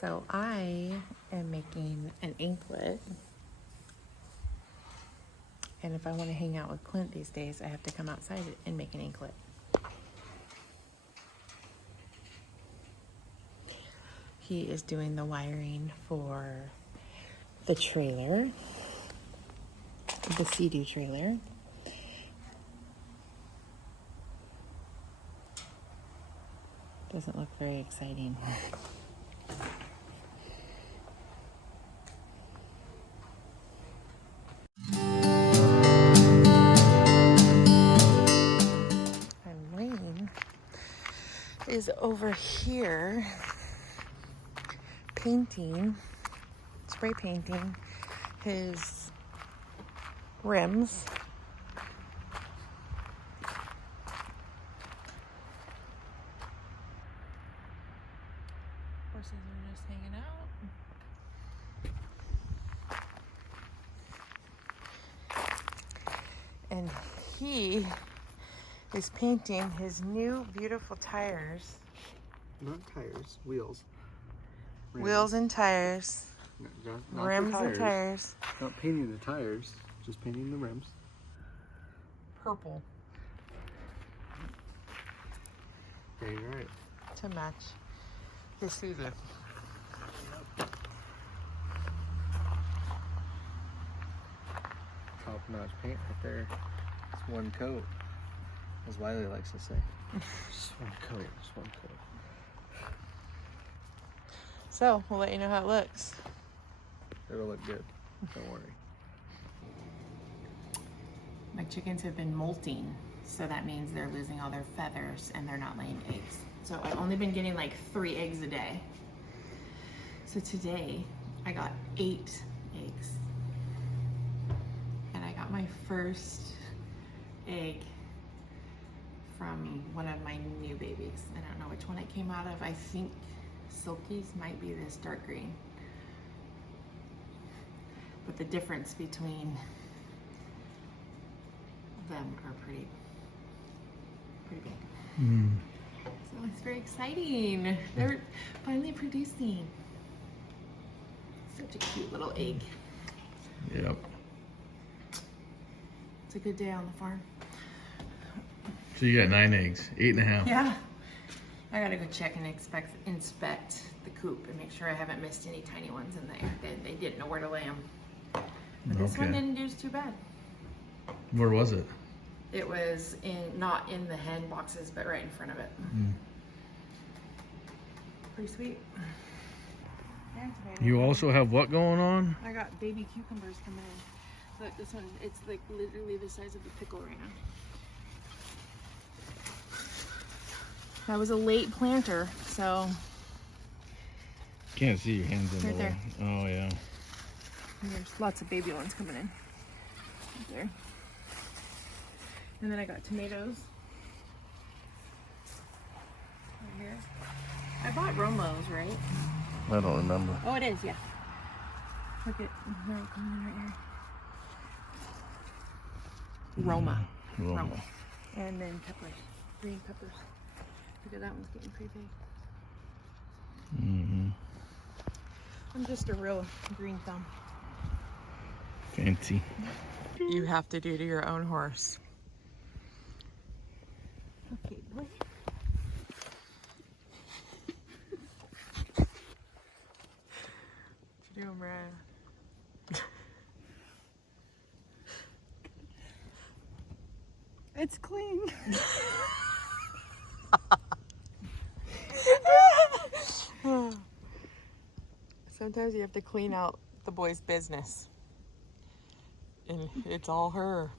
So I am making an anklet. And if I want to hang out with Clint these days, I have to come outside and make an anklet. He is doing the wiring for the trailer, the Sea-Doo trailer. Doesn't look very exciting. And Wayne is over here painting, spray painting his rims. Horses are just hanging out. And he is painting his new beautiful tires. Not tires, wheels. Rims. Wheels and tires. No, not rims the tires. and tires. Not painting the tires, just painting the rims. Purple Yeah, you're right. to match his Susan. Top-notch paint right there. It's one coat, as Wiley likes to say. Just one coat, just one coat. So we'll let you know how it looks. It'll look good, don't worry. My chickens have been molting, so that means they're losing all their feathers and they're not laying eggs. So I've only been getting like 3 eggs a day. So today I got 8 eggs. And I got my first egg from one of my new babies. I don't know which one it came out of. I think Silky's might be this dark green. But the difference between them are pretty big. So it's very exciting. They're finally producing. Such a cute little egg. Yep. It's a good day on the farm. So you got 9 eggs, 8.5. Yeah. I gotta go check and inspect the coop and make sure I haven't missed any tiny ones in there. They didn't know where to lay them. But this one didn't do too bad. Where was it? It was not in the hen boxes, but right in front of it. Pretty sweet. Yeah, You also have what going on? I got baby cucumbers coming in. Look, this one, it's like literally the size of a pickle right now. That was a late planter, so. Can't see your hands in Right the way. there. Oh yeah. There's lots of baby ones coming in. Right there. And then I got tomatoes. Right here. I bought Romos, right? I don't remember. Oh, it is, yeah. Look at, they're all coming in right here. Roma. Roma. And then peppers, green peppers. Look at that one's getting pretty big. I'm just a real green thumb. Fancy. You have to do to your own horse. Okay, boy. What you doing, Mariah? It's clean. Sometimes you have to clean out the boy's business. And it's all her.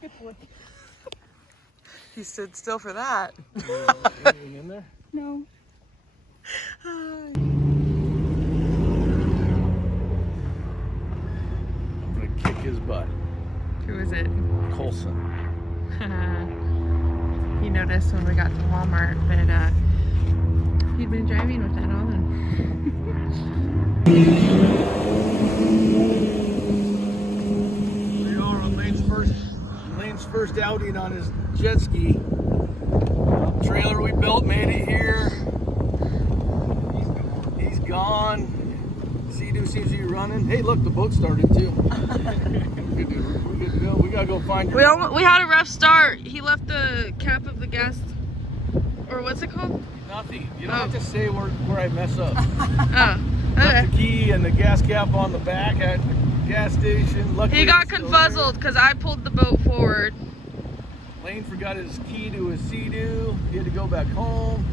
Good boy. He stood still for that. Anything in there? No. I'm gonna kick his butt. Who is it? Colson. He noticed when we got to Walmart that he'd been driving with that on. We are on Main Spur Lane's first outing on his jet ski. Trailer we built made it here. He's gone. Sea-Doo seems to be running. Hey, look, the boat started too. We're good to go. We gotta go find. We had a rough start. He left the cap of the gas, or what's it called? Nothing. You don't have to say where I mess up. Oh, Left okay. the key and the gas cap on the back at the gas station. Luckily He got it's still confuzzled because I pulled the boat forward. there. Lane forgot his key to his Sea-Doo. He had to go back home.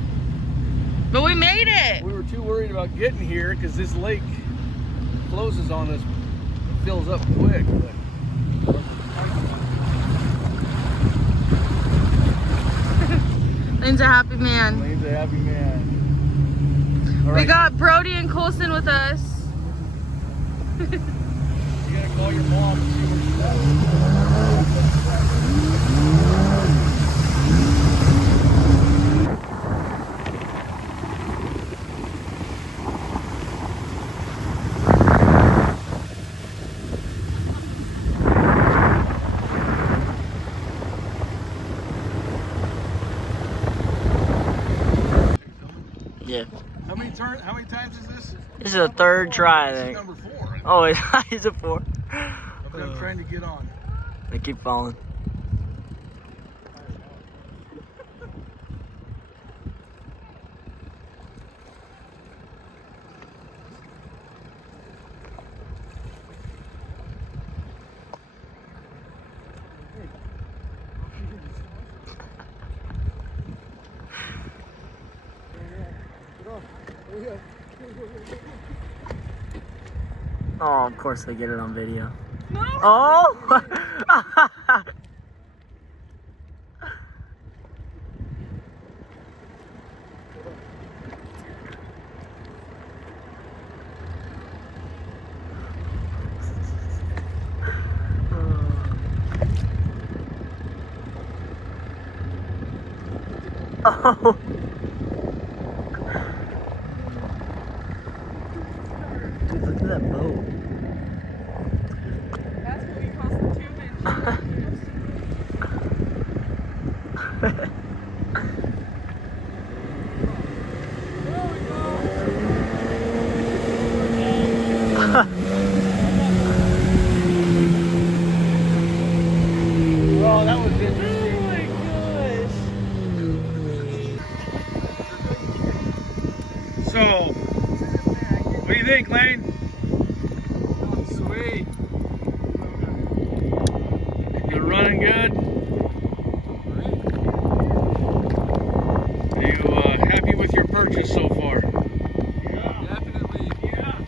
But we made it. We were too worried about getting here because this lake closes on us, fills up quick. But Lane's a happy man. Lane's a happy man. All We right, got Brody and Colson with us. you gotta call your mom and see where she's at. Yeah. How many times is this? This is the third try, I This is think. number 4. Oh, it's a 4. I'm trying to get on. I keep falling. Oh, of course I get it on video. No. Oh! Oh! Dude, look at that boat. That's what we call the tube Well, that was interesting. So, what do you think, Lane? Sweet. You're running good? Are you happy with your purchase so far? Yeah, definitely. Yeah,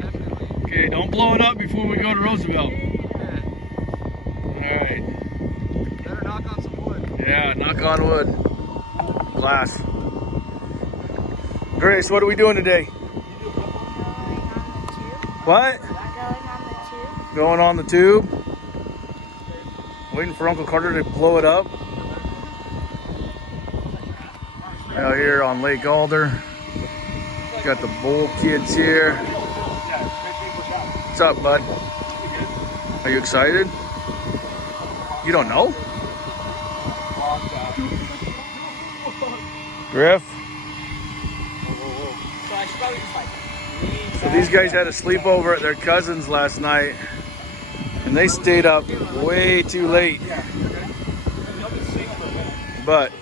definitely. Okay, don't blow it up before we go to Roosevelt. Yeah. Alright. Better knock on some wood. Yeah, knock on wood. Glass. Grace, what are we doing today? What? Going on the tube? Waiting for Uncle Carter to blow it up. Out here on Lake Alder. Got the Bull kids here. What's up, bud? Are you excited? You don't know? Griff? So these guys had a sleepover at their cousin's last night, and they stayed up way too late. But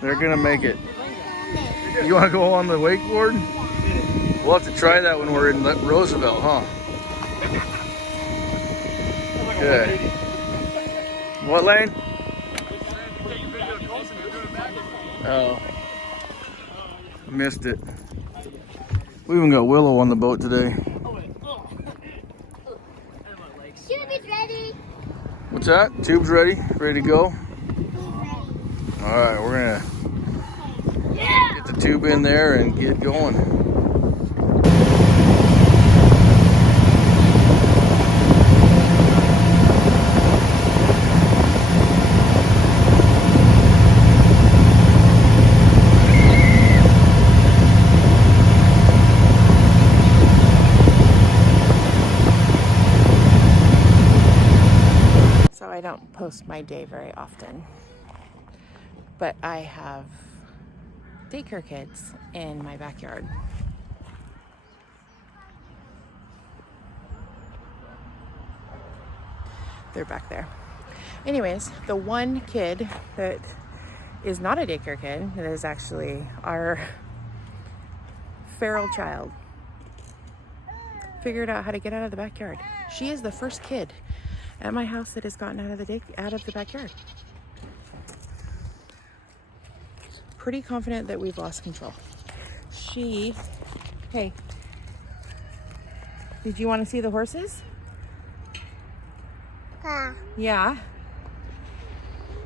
they're gonna make it. You wanna go on the wakeboard? We'll have to try that when we're in Roosevelt, huh? Okay. What, Lane? Oh. Missed it. We even got Willow on the boat today. Tube is ready. What's that? Tube's ready? Ready to go? Alright, we're gonna get the tube in there and get going. don't post my day very often, but I have daycare kids in my backyard. They're back there. Anyways, the one kid that is not a daycare kid, that is actually our feral child, figured out how to get out of the backyard. She is the first kid at my house that has gotten out of the backyard. Pretty confident that we've lost control. Hey, did you want to see the horses? Yeah.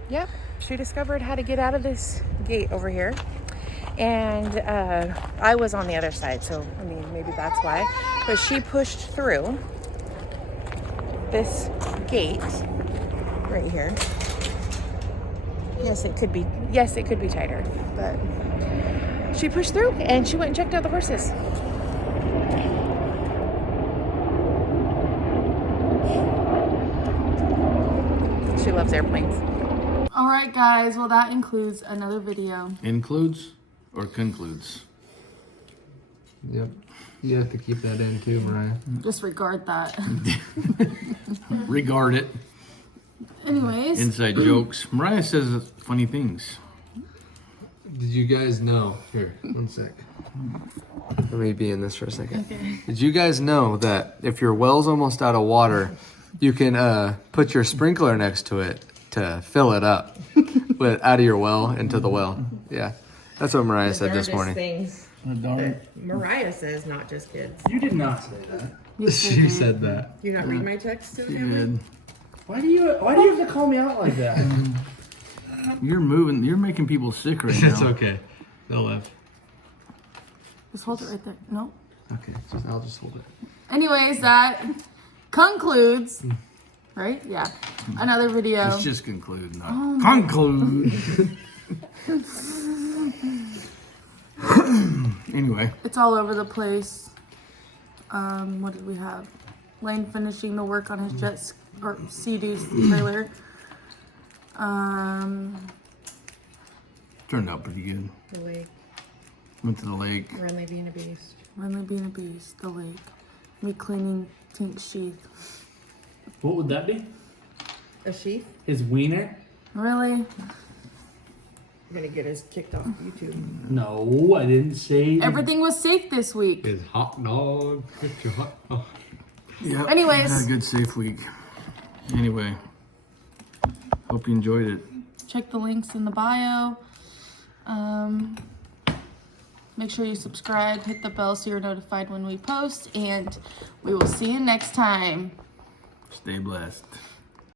Yep, she discovered how to get out of this gate over here. And I was on the other side, so I mean, maybe that's why. But she pushed through this gate right here. Yes, it could be tighter, but she pushed through and she went and checked out the horses. She loves airplanes. All right, guys. Well, that includes another video. Includes or concludes? Yep. You have to keep that in too, Mariah. Disregard that. Regard it. Anyways. Inside jokes. Mariah says funny things. Did you guys know? Here, one sec. Let me be in this for a second. Okay. Did you guys know that if your well's almost out of water, you can put your sprinkler next to it to fill it up with out of your well into the well? Yeah, that's what Mariah said this morning. Things that Mariah says, not just kids. You did not say that. She said that. You not read my text to the She family? did. Why do you have to call me out like that? You're making people sick right now. It's okay. They'll live. Just hold it right there. No. Okay, I'll just hold it. Anyways, that concludes, right? Yeah. Another video. Let's just conclude. Not conclude. Anyway. It's all over the place. What did we have? Lane finishing the work on his Sea-Doo trailer. Turned out pretty good. The lake. Went to the lake. Renly being a beast. Renly being a beast. The lake. Me cleaning Tink's sheath. What would that be? A sheath? His wiener? Really? I'm gonna get us kicked off YouTube. No, I didn't say. Everything was safe this week. His hot dog. It's your hot dog. Yeah. Anyways. Had a good safe week. Anyway. Hope you enjoyed it. Check the links in the bio. Make sure you subscribe, hit the bell so you're notified when we post, and we will see you next time. Stay blessed.